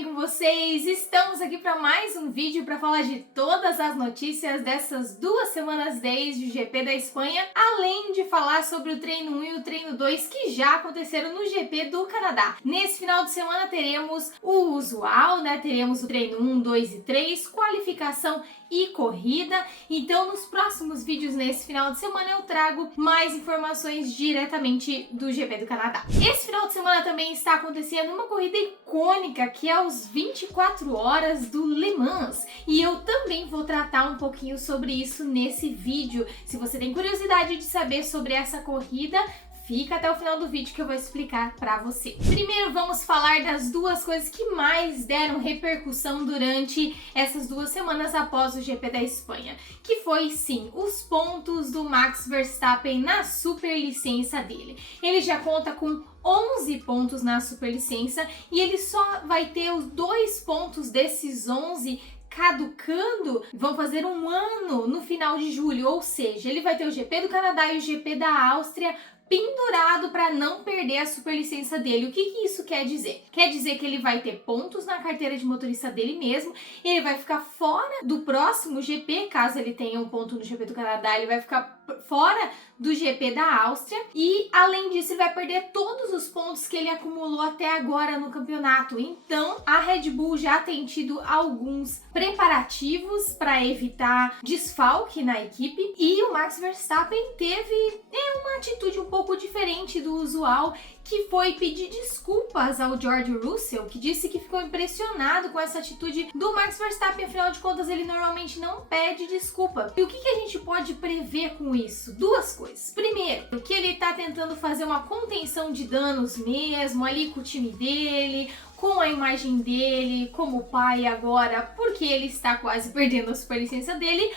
bem com vocês? Estamos aqui para mais um vídeo para falar de todas as notícias dessas 2 semanas desde o GP da Espanha, além de falar sobre o treino 1 e o treino 2 que já aconteceram no GP do Canadá. Nesse final de semana teremos o usual, Teremos o treino 1, 2 e 3, qualificação e corrida. Então, nos próximos vídeos nesse final de semana eu trago mais informações diretamente do GP do Canadá. Esse final de semana também está acontecendo uma corrida icônica que é os 24 horas do Le Mans, e eu também vou tratar um pouquinho sobre isso nesse vídeo. Se você tem curiosidade de saber sobre essa corrida, fica até o final do vídeo que eu vou explicar pra você. Primeiro vamos falar das duas coisas que mais deram repercussão durante essas 2 semanas após o GP da Espanha, que foi sim os pontos do Max Verstappen na superlicença dele. Ele já conta com 11 pontos na superlicença e ele só vai ter os 2 pontos desses 11 caducando, vão fazer um ano no final de julho, ou seja, ele vai ter o GP do Canadá e o GP da Áustria pendurado para não perder a superlicença dele. O que isso quer dizer? Quer dizer que ele vai ter pontos na carteira de motorista dele mesmo, ele vai ficar fora do próximo GP, caso ele tenha um ponto no GP do Canadá, ele vai ficar fora do GP da Áustria e, além disso, ele vai perder todos os pontos que ele acumulou até agora no campeonato. Então, a Red Bull já tem tido alguns preparativos para evitar desfalque na equipe e o Max Verstappen teve uma atitude um pouco diferente do usual, que foi pedir desculpas ao George Russell, que disse que ficou impressionado com essa atitude do Max Verstappen. Afinal de contas, ele normalmente não pede desculpa. E o que a gente pode prever com isso? 2 coisas. Primeiro, que ele tá tentando fazer uma contenção de danos mesmo ali com o time dele, com a imagem dele como pai agora, porque ele está quase perdendo a superlicença dele,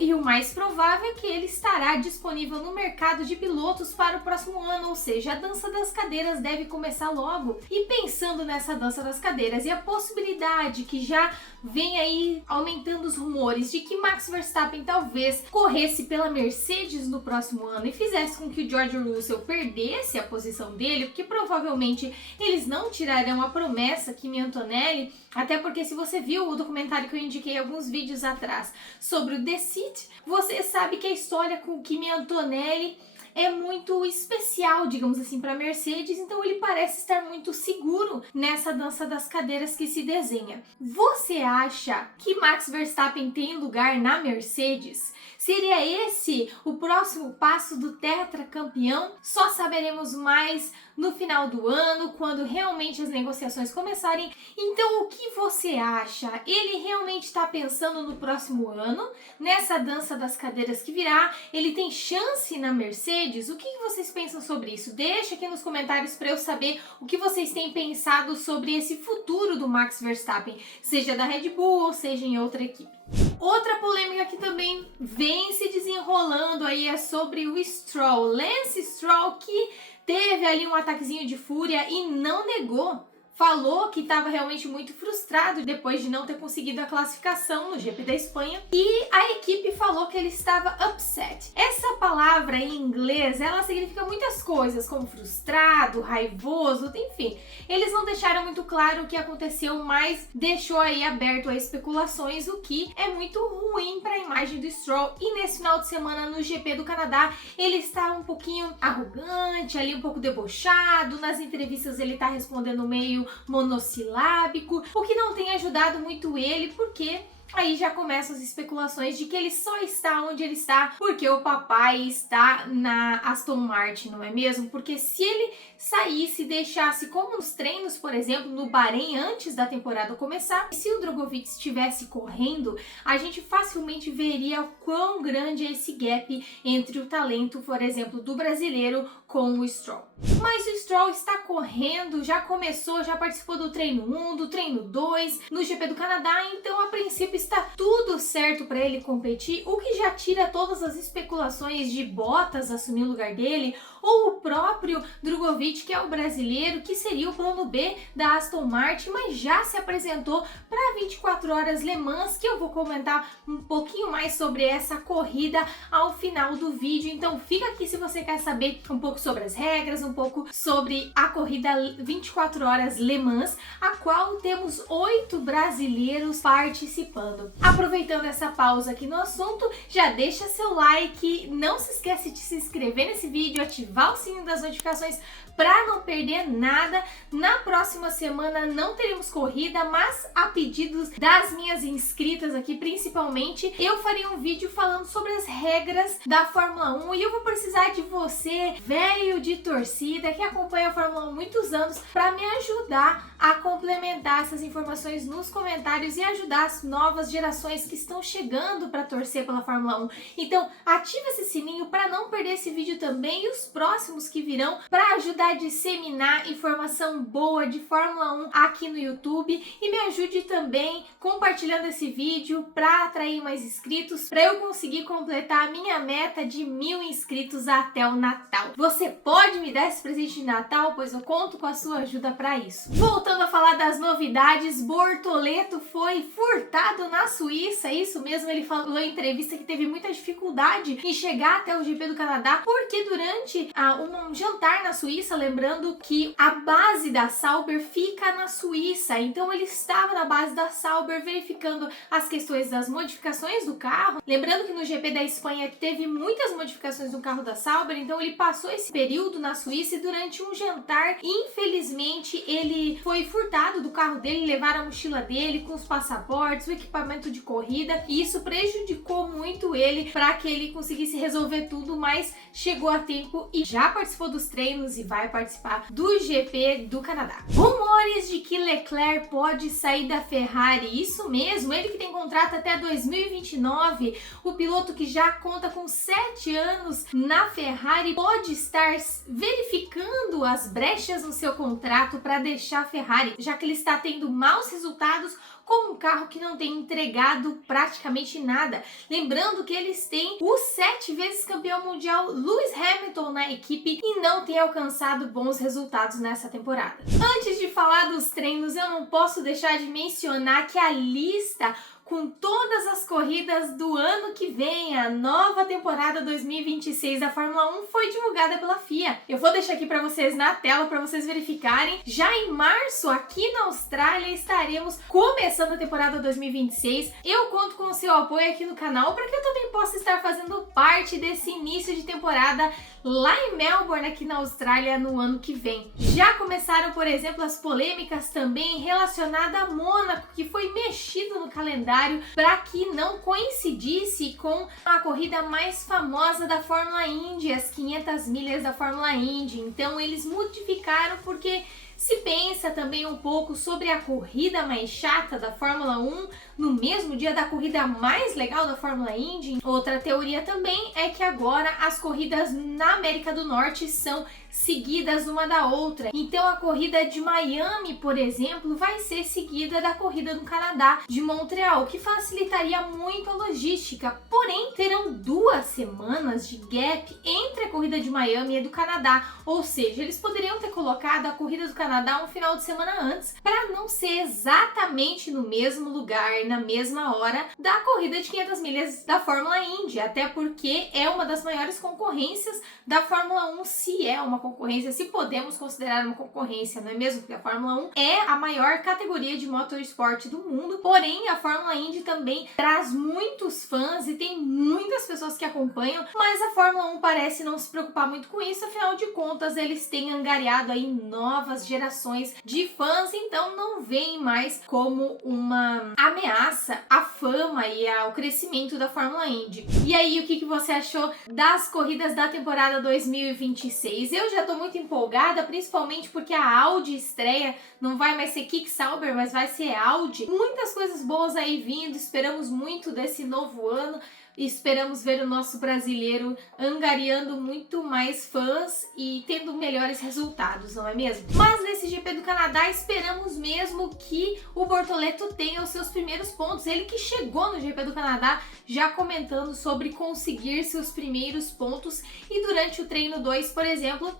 e o mais provável é que ele estará disponível no mercado de pilotos para o próximo ano, ou seja, a dança das cadeiras deve começar logo. E pensando nessa dança das cadeiras e a possibilidade que já vem aí aumentando os rumores de que Max Verstappen talvez corresse pela Mercedes no próximo ano e fizesse com que o George Russell perdesse a posição dele, porque provavelmente eles não tirarão a promessa Kimi Antonelli, até porque se você viu o documentário que eu indiquei alguns vídeos atrás sobre o The Seat, você sabe que a história com o Kimi Antonelli é muito especial, digamos assim, para a Mercedes, então ele parece estar muito seguro nessa dança das cadeiras que se desenha. Você acha que Max Verstappen tem lugar na Mercedes? Seria esse o próximo passo do tetracampeão? Só saberemos mais no final do ano, quando realmente as negociações começarem. Então, o que você acha? Ele realmente está pensando no próximo ano, nessa dança das cadeiras que virá? Ele tem chance na Mercedes? O que vocês pensam sobre isso? Deixa aqui nos comentários para eu saber o que vocês têm pensado sobre esse futuro do Max Verstappen, seja da Red Bull ou seja em outra equipe. Outra polêmica que também vem se desenrolando aí é sobre o Stroll. Lance Stroll, que teve ali um ataquezinho de fúria e não negou. Falou que estava realmente muito frustrado depois de não ter conseguido a classificação no GP da Espanha, e a equipe falou que ele estava upset. Essa palavra em inglês, ela significa muitas coisas, como frustrado, raivoso, enfim. Eles não deixaram muito claro o que aconteceu, mas deixou aí aberto a especulações, o que é muito ruim para a imagem do Stroll. E nesse final de semana no GP do Canadá, ele está um pouquinho arrogante, ali um pouco debochado, nas entrevistas ele está respondendo meio monossilábico, o que não tem ajudado muito ele, porque aí já começam as especulações de que ele só está onde ele está porque o papai está na Aston Martin, não é mesmo? Porque se ele saísse e deixasse, como nos treinos, por exemplo, no Bahrein antes da temporada começar, se o Drogovic estivesse correndo, a gente facilmente veria o quão grande é esse gap entre o talento, por exemplo, do brasileiro com o Stroll. Mas o Stroll está correndo, já começou, já participou do treino 1, do treino 2, no GP do Canadá, então a princípio está tudo certo para ele competir, o que já tira todas as especulações de Bottas assumir o lugar dele ou o próprio Drogovic, que é o brasileiro, que seria o plano B da Aston Martin, mas já se apresentou para 24 horas Le Mans, que eu vou comentar um pouquinho mais sobre essa corrida ao final do vídeo. Então fica aqui se você quer saber um pouco sobre as regras, um pouco sobre a corrida 24 horas Le Mans, a qual temos 8 brasileiros participando. Aproveitando essa pausa aqui no assunto, já deixa seu like, não se esquece de se inscrever nesse vídeo, ativar o sininho das notificações para não perder nada. Na próxima semana não teremos corrida, mas a pedidos das minhas inscritas aqui, principalmente, eu farei um vídeo falando sobre as regras da Fórmula 1 e eu vou precisar de você, velho de torcida, que acompanha a Fórmula 1 há muitos anos, para me ajudar a complementar essas informações nos comentários e ajudar as novas gerações que estão chegando para torcer pela Fórmula 1. Então, ativa esse sininho para não perder esse vídeo também e os próximos que virão, para ajudar a disseminar informação boa de Fórmula 1 aqui no YouTube, e me ajude também compartilhando esse vídeo para atrair mais inscritos, para eu conseguir completar a minha meta de 1000 inscritos até o Natal. Você pode me dar esse presente de Natal, pois eu conto com a sua ajuda para isso. Voltando a falar das novidades, Bortoleto foi furtado na Suíça, isso mesmo, ele falou em entrevista que teve muita dificuldade em chegar até o GP do Canadá, porque durante um jantar na Suíça, lembrando que a base da Sauber fica na Suíça, então ele estava na base da Sauber verificando as questões das modificações do carro. Lembrando que no GP da Espanha teve muitas modificações no carro da Sauber, então ele passou esse período na Suíça e durante um jantar, infelizmente, ele foi furtado do carro dele, levaram a mochila dele com os passaportes, o equipamento de corrida, e isso prejudicou muito ele para que ele conseguisse resolver tudo, mas chegou a tempo e já participou dos treinos e vai participar do GP do Canadá. Rumores de que Leclerc pode sair da Ferrari, isso mesmo, ele que tem contrato até 2029, o piloto que já conta com 7 anos na Ferrari pode estar verificando as brechas no seu contrato para deixar a Ferrari, já que ele está tendo maus resultados com um carro que não tem entregado praticamente nada. Lembrando que eles têm o 7 vezes campeão mundial Lewis Hamilton na equipe e não tem alcançado bons resultados nessa temporada. Antes de falar dos treinos, eu não posso deixar de mencionar que a lista com todas as corridas do ano que vem, a nova temporada 2026 da Fórmula 1 foi divulgada pela FIA. Eu vou deixar aqui para vocês na tela para vocês verificarem. Já em março, aqui na Austrália, estaremos começando a temporada 2026. Eu conto com o seu apoio aqui no canal para que eu também possa estar fazendo parte desse início de temporada lá em Melbourne, aqui na Austrália, no ano que vem. Já começaram, por exemplo, as polêmicas também relacionadas a Mônaco, que foi mexido no calendário para que não coincidisse com a corrida mais famosa da Fórmula Indy, as 500 milhas da Fórmula Indy. Então eles modificaram porque se pensa também um pouco sobre a corrida mais chata da Fórmula 1 no mesmo dia da corrida mais legal da Fórmula Indy. Outra teoria também é que agora as corridas na América do Norte são seguidas uma da outra. Então a corrida de Miami, por exemplo, vai ser seguida da corrida no Canadá de Montreal, o que facilitaria muito a logística. Porém, terão 2 semanas de gap entre a corrida de Miami e a do Canadá, ou seja, eles poderiam ter colocado a corrida do Canadá um final de semana antes, para não ser exatamente no mesmo lugar, na mesma hora da corrida de 500 milhas da Fórmula Indy, até porque é uma das maiores concorrências da Fórmula 1, se é uma concorrência, se podemos considerar uma concorrência, não é mesmo? Porque a Fórmula 1 é a maior categoria de motorsport do mundo, porém a Fórmula Indy também traz muitos fãs e tem muitas pessoas que acompanham, mas a Fórmula 1 parece não se preocupar muito com isso, afinal de contas eles têm angariado aí novas gerações de fãs, então não veem mais como uma ameaça à fama e ao crescimento da Fórmula Indy. E aí, o que você achou das corridas da temporada 2026? Eu já tô muito empolgada, principalmente porque a Audi estreia, não vai mais ser Kick Sauber, mas vai ser Audi. Muitas coisas boas aí vindo, esperamos muito desse novo ano. esperamos ver o nosso brasileiro angariando muito mais fãs e tendo melhores resultados, não é mesmo? Mas nesse GP do Canadá esperamos mesmo que o Bortoleto tenha os seus primeiros pontos. Ele que chegou no GP do Canadá já comentando sobre conseguir seus primeiros pontos, e durante o treino 2, por exemplo,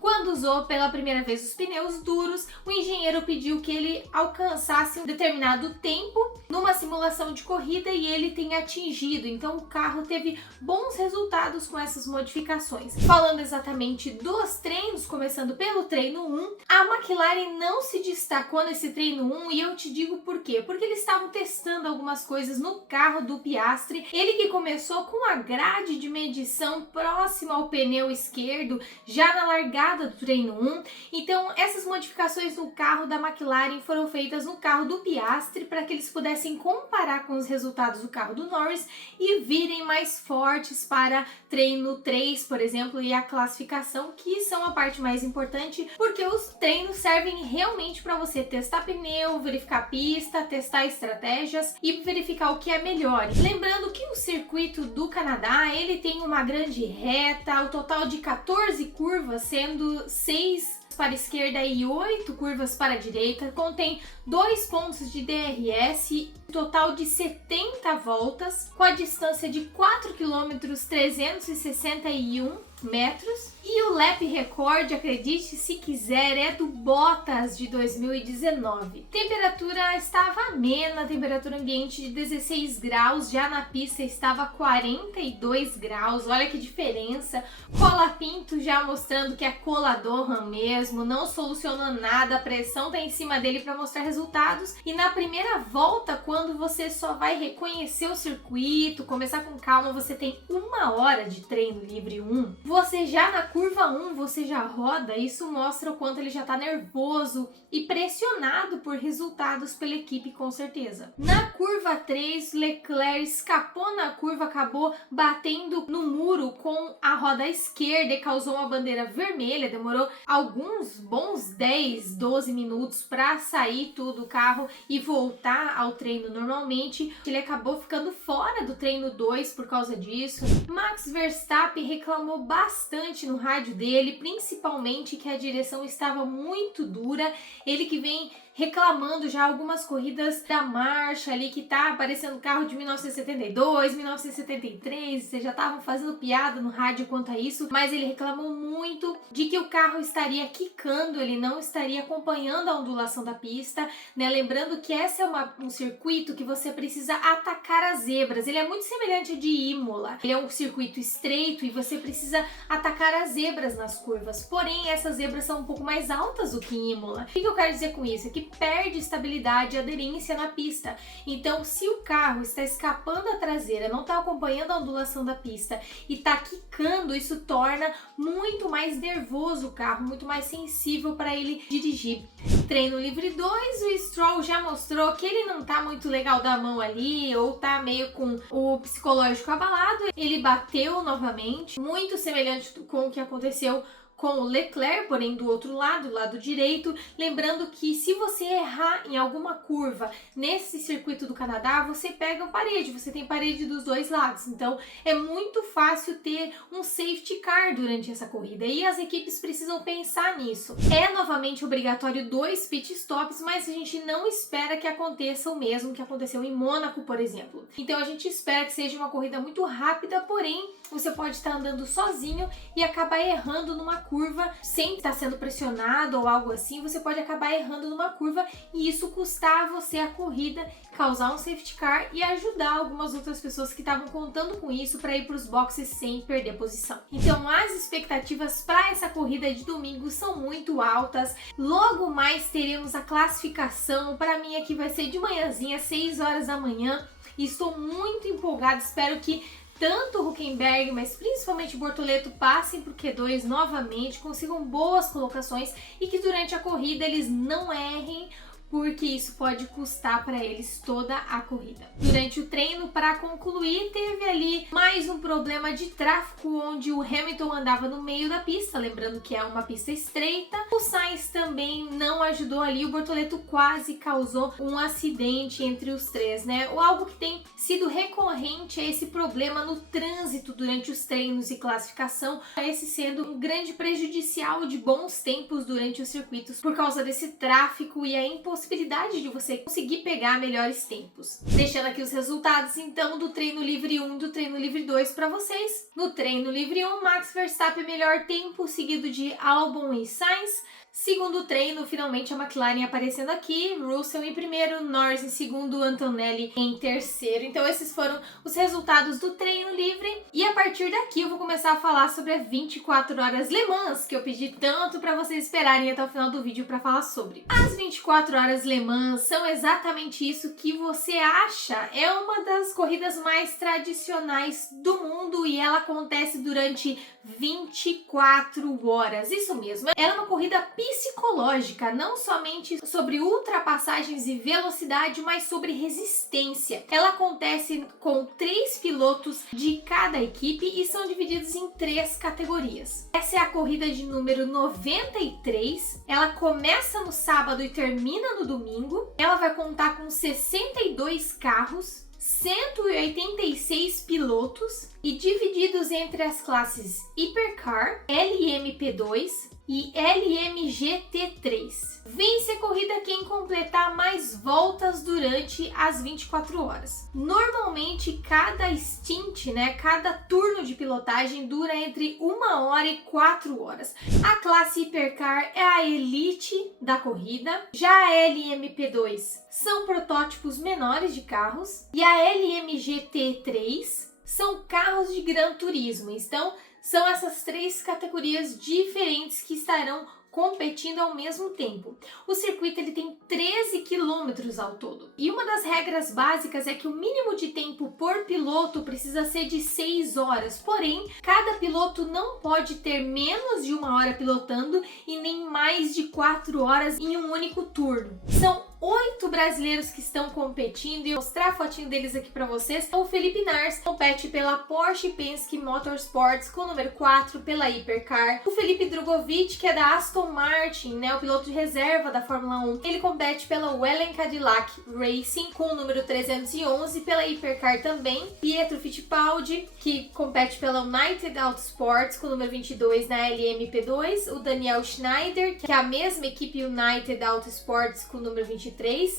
quando usou pela primeira vez os pneus duros, o engenheiro pediu que ele alcançasse um determinado tempo numa simulação de corrida e ele tem atingido. Então o carro teve bons resultados com essas modificações. Falando exatamente dos treinos, começando pelo treino 1, a McLaren não se destacou nesse treino 1 e eu te digo por quê. Porque eles estavam testando algumas coisas no carro do Piastri. Ele que começou com a grade de medição próxima ao pneu esquerdo, já na largada do treino 1. Então essas modificações no carro da McLaren foram feitas no carro do Piastri para que eles pudessem comparar com os resultados do carro do Norris e virem mais fortes para treino 3, por exemplo, e a classificação, que são a parte mais importante, porque os treinos servem realmente para você testar pneu, verificar a pista, testar estratégias e verificar o que é melhor. Lembrando que o circuito do Canadá, ele tem uma grande reta, o total de 14 curvas, sendo 6 para a esquerda e 8 curvas para a direita, contém 2 pontos de DRS, total de 70 voltas, com a distância de 4 km 361 metros, e o lap record, acredite se quiser, é do Bottas de 2019. Temperatura estava amena, temperatura ambiente de 16 graus, já na pista estava 42 graus, olha que diferença. Cola Pinto já mostrando que é colador mesmo, não solucionou nada, a pressão tá em cima dele para mostrar resultados, e na primeira volta, quando você só vai reconhecer o circuito, começar com calma, você tem 1 hora de treino livre 1, você já na curva 1, você já roda, isso mostra o quanto ele já tá nervoso e pressionado por resultados pela equipe, com certeza. Na curva 3, Leclerc escapou na curva, acabou batendo no muro com a roda esquerda e causou uma bandeira vermelha, demorou alguns bons 10, 12 minutos para sair tudo do carro e voltar ao treino normalmente. Ele acabou ficando fora do treino 2 por causa disso. Max Verstappen reclamou bastante no rádio dele, principalmente que a direção estava muito dura. Ele que vem reclamando já algumas corridas da marcha ali, que tá aparecendo carro de 1972, 1973, vocês já estavam fazendo piada no rádio quanto a isso, mas ele reclamou muito de que o carro estaria quicando, ele não estaria acompanhando a ondulação da pista, né? Lembrando que esse é um circuito que você precisa atacar as zebras, ele é muito semelhante ao de Imola, ele é um circuito estreito e você precisa atacar as zebras nas curvas, porém essas zebras são um pouco mais altas do que em Imola. O que eu quero dizer com isso? É que perde estabilidade e aderência na pista. Então, se o carro está escapando a traseira, não está acompanhando a ondulação da pista e está quicando, isso torna muito mais nervoso o carro, muito mais sensível para ele dirigir. Treino livre 2, o Stroll já mostrou que ele não tá muito legal da mão ali, ou tá meio com o psicológico abalado. Ele bateu novamente, muito semelhante com o que aconteceu com o Leclerc, porém do outro lado, lado direito. Lembrando que se você errar em alguma curva nesse circuito do Canadá, você pega a parede, você tem parede dos dois lados, então é muito fácil ter um safety car durante essa corrida e as equipes precisam pensar nisso. É novamente obrigatório 2 pit stops, mas a gente não espera que aconteça o mesmo que aconteceu em Mônaco, por exemplo. Então a gente espera que seja uma corrida muito rápida, porém você pode estar andando sozinho e acabar errando numa curva sem estar sendo pressionado ou algo assim. Você pode acabar errando numa curva e isso custar a você a corrida, causar um safety car e ajudar algumas outras pessoas que estavam contando com isso para ir para os boxes sem perder posição. Então as expectativas para essa corrida de domingo são muito altas. Logo mais teremos a classificação. Para mim aqui vai ser de manhãzinha, 6 horas da manhã, e estou muito empolgada. Espero que tanto o Hülkenberg, mas principalmente o Bortoleto passem para o Q2 novamente, consigam boas colocações e que durante a corrida eles não errem, porque isso pode custar para eles toda a corrida. Durante o treino, para concluir, teve ali mais um problema de tráfego, onde o Hamilton andava no meio da pista, lembrando que é uma pista estreita. O Sainz também não ajudou ali, o Bortoleto quase causou um acidente entre os três, né? Algo que tem sido recorrente é esse problema no trânsito durante os treinos e classificação, esse sendo um grande prejudicial de bons tempos durante os circuitos por causa desse tráfego e a impossibilidade de você conseguir pegar melhores tempos. Deixando aqui os resultados então do treino livre 1 e do treino livre 2 para vocês. No treino livre 1, Max Verstappen melhor tempo, seguido de Albon e Sainz. Segundo treino, finalmente a McLaren aparecendo aqui, Russell em primeiro, Norris em segundo, Antonelli em terceiro. Então esses foram os resultados do treino livre. E a partir daqui eu vou começar a falar sobre a 24 horas Le Mans, que eu pedi tanto para vocês esperarem até o final do vídeo para falar sobre. As 24 horas Le Mans são exatamente isso que você acha. É uma das corridas mais tradicionais do mundo e ela acontece durante 24 horas. Isso mesmo, ela é uma corrida psicológica, não somente sobre ultrapassagens e velocidade, mas sobre resistência. Ela acontece com 3 pilotos de cada equipe e são divididos em 3 categorias. Essa é a corrida de número 93. Ela começa no sábado e termina no domingo. Ela vai contar com 62 carros, 186 pilotos e divididos entre as classes Hypercar, LMP2 e LMGT3. Vence a corrida quem completar mais voltas durante as 24 horas. Normalmente, cada stint, cada turno de pilotagem dura entre 1 hora e 4 horas. A classe Hypercar é a elite da corrida. Já a LMP2 são protótipos menores de carros. E a LMGT3 são carros de Gran Turismo. Então, são essas 3 categorias diferentes que estarão competindo ao mesmo tempo. O circuito ele tem 13 quilômetros ao todo. E uma das regras básicas é que o mínimo de tempo por piloto precisa ser de 6 horas. Porém, cada piloto não pode ter menos de 1 hora pilotando e nem mais de 4 horas em um único turno. São 8 brasileiros que estão competindo e eu vou mostrar a fotinho deles aqui para vocês. O Felipe Nars compete pela Porsche Penske Motorsports com o número 4 pela Hypercar. O Felipe Drugovich, que é da Aston Martin, o piloto de reserva da Fórmula 1, ele compete pela Wellen Cadillac Racing com o número 311 pela Hypercar também. Pietro Fittipaldi, que compete pela United Autosports com o número 22 na LMP2. O Daniel Schneider, que é a mesma equipe United Autosports com o número 23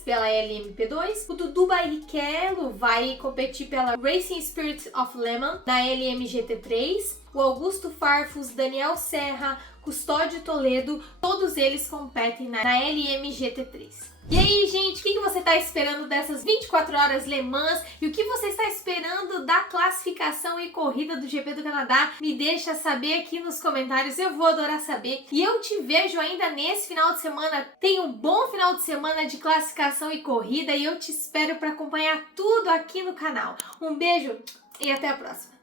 pela LMP2. O Dudu Barrichello vai competir pela Racing Spirit of Le Mans na LMGT3. O Augusto Farfus, Daniel Serra, Custódio Toledo, todos eles competem na LMGT3. E aí, gente, o que você está esperando dessas 24 horas Le Mans? E o que você está esperando da classificação e corrida do GP do Canadá? Me deixa saber aqui nos comentários, eu vou adorar saber. E eu te vejo ainda nesse final de semana. Tenha um bom final de semana de classificação e corrida e eu te espero para acompanhar tudo aqui no canal. Um beijo e até a próxima!